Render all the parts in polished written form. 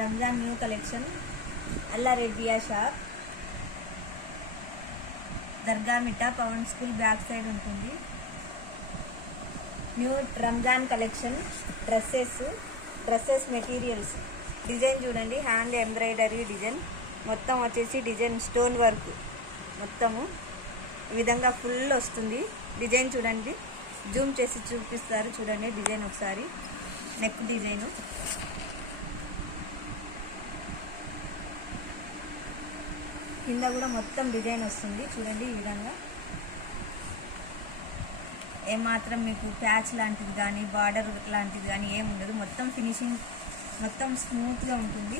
Ramzan new collection Allah రెబ్బియా shop Dargah Mitta Pavan school back side ఉంటుంది. New Ramzan collection dresses materials design చూడండి. Hand embroidery design మొత్తం వచ్చేసి డిజైన్ స్టోన్ వర్క్ మొత్తము ఈ విధంగా ఫుల్ వస్తుంది. డిజైన్ చూడండి, జూమ్ చేసి చూపిస్తారు చూడండి. డిజైన్ ఒకసారి నెక్ డిజైను, కింద కూడా మొత్తం డిజైన్ వస్తుంది చూడండి. ఈ విధంగా ఏమాత్రం మీకు ప్యాచ్ లాంటిది కానీ బార్డర్ లాంటిది కానీ ఏముండదు. మొత్తం ఫినిషింగ్ మొత్తం స్మూత్గా ఉంటుంది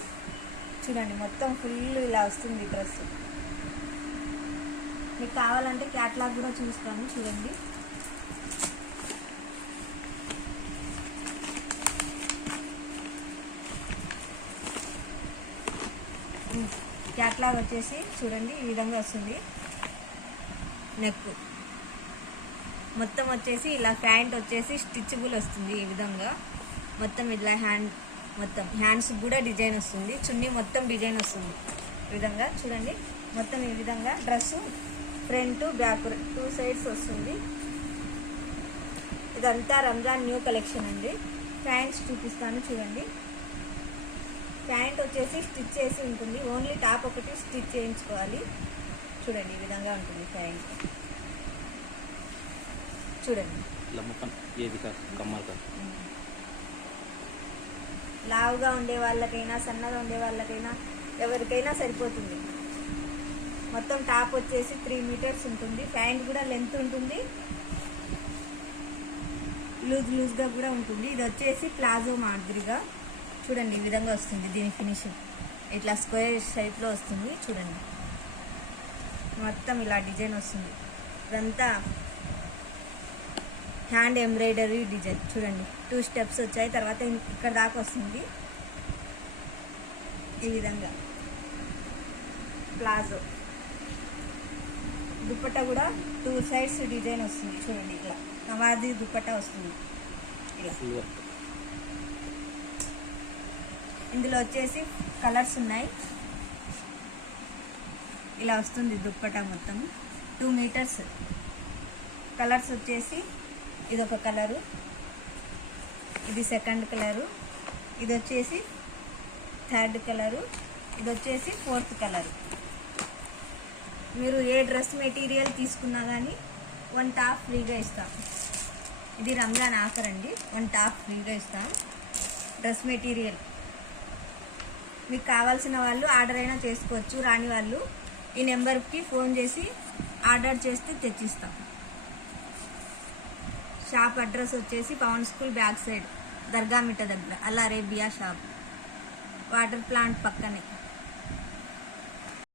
చూడండి. మొత్తం ఫుల్ ఇలా వస్తుంది డ్రెస్. మీకు కావాలంటే క్యాట్లాగ్ కూడా చూస్తాను చూడండి. క్యాట్లాగ్ వచ్చేసి చూడండి ఈ విధంగా వస్తుంది. నెక్ మొత్తం వచ్చేసి ఇలా ప్యాంట్ వచ్చేసి స్టిచబుల్ వస్తుంది. ఈ విధంగా మొత్తం ఇలా మొత్తం హ్యాండ్స్ కూడా డిజైన్ వస్తుంది. చున్నీ మొత్తం డిజైన్ వస్తుంది ఈ విధంగా చూడండి. మొత్తం ఈ విధంగా డ్రెస్ ఫ్రంట్ బ్యాక్ 2 సైడ్స్ వస్తుంది. ఇదంతా రంజాన్ న్యూ కలెక్షన్ అండి. ప్యాంట్స్ చూపిస్తాను చూడండి. ప్యాంట్ వచ్చేసి స్టిచ్ చేసి ఉంటుంది. ఓన్లీ టాప్ ఒకటి స్టిచ్ చేయించుకోవాలి చూడండి. ఈ విధంగా ఉంటుంది ప్యాంట్ చూడండి. లావుగా ఉండే వాళ్ళకైనా సన్నగా ఉండే వాళ్ళకైనా ఎవరికైనా సరిపోతుంది. మొత్తం టాప్ వచ్చేసి 3 మీటర్స్ ఉంటుంది. ప్యాంట్ కూడా లెంత్ ఉంటుంది, లూజ్గా కూడా ఉంటుంది. ఇది వచ్చేసి ప్లాజో మాదిరిగా చూడండి ఈ విధంగా వస్తుంది. దీని ఫినిషింగ్ ఇట్లా స్క్వేర్ షేప్లో వస్తుంది చూడండి. మొత్తం ఇలా డిజైన్ వస్తుంది. ఇదంతా హ్యాండ్ ఎంబ్రాయిడరీ డిజైన్ చూడండి. 2 స్టెప్స్ వచ్చాయి, తర్వాత ఇక్కడ దాకా వస్తుంది ఈ విధంగా. ప్లాజో దుప్పట్టా కూడా 2 సైడ్స్ డిజైన్ వస్తుంది చూడండి. ఇట్లా నవాది దుప్పట్టా వస్తుంది ఇలా. ఇందులో వచ్చేసి కలర్స్ ఉన్నాయి. ఇలా వస్తుంది దుప్పట్టా మొత్తం 2 మీటర్స్. కలర్స్ వచ్చేసి ఇదొక కలరు, ఇది సెకండ్ కలరు, ఇది వచ్చేసి థర్డ్ కలరు, ఇది వచ్చేసి 4th కలరు. మీరు ఏ డ్రెస్ మెటీరియల్ తీసుకున్నా కానీ 1 టాప్ ఫ్రీగా ఇస్తాం. ఇది రంజాన్ ఆఫర్ అండి. 1 టాప్ ఫ్రీగా ఇస్తాం. డ్రెస్ మెటీరియల్ మీకు కావాల్సిన వాళ్ళు ఆర్డర్ అయినా చేసుకోవచ్చు. రాని వాళ్ళు ఈ నెంబర్కి ఫోన్ చేసి ఆర్డర్ చేస్తే తెచ్చిస్తాం. షాప్ అడ్రస్ వచ్చేసి పవన్ స్కూల్ బ్యాక్ సైడ్ దర్గా మిట్ట దగ్గర అల్లా రెబ్బియా షాప్, వాటర్ ప్లాంట్ పక్కనే.